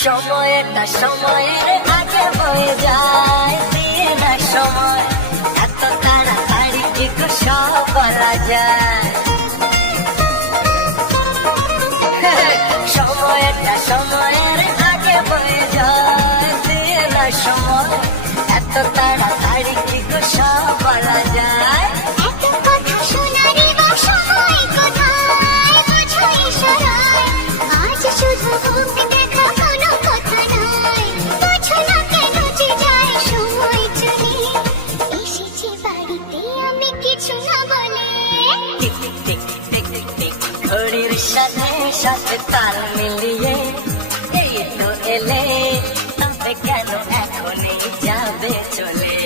সময়টা সময়ের আগে বয়ে যায়, দিয়ে না সময় এত তাড়াতাড়ি কি তো সব বলা যায়। সময়টা সময়ের আগে বয়ে যায়, দিয়ে না সময় এত তাড়াতাড়ি কি তো সব বলা যায়। ঘড়ির সাথে সাথে তাল মিলিয়ে এই তো এলে, তবে কেন এখনই যাবে চলে।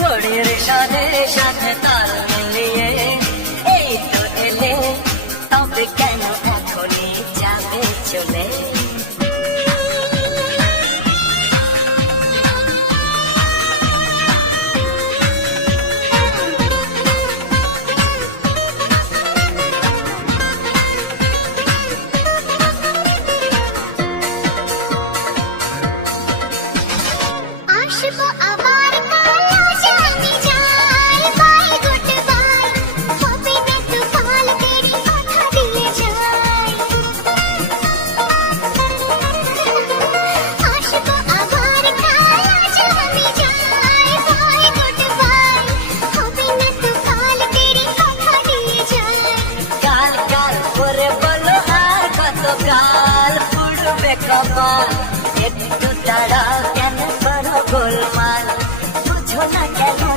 ঘড়ির সাথে সাথে তাল মিলিয়ে এই তো এলে, তবে কেন এখনই যাবে চলে। কাল পুড়বে কপাল, একটু তাড়া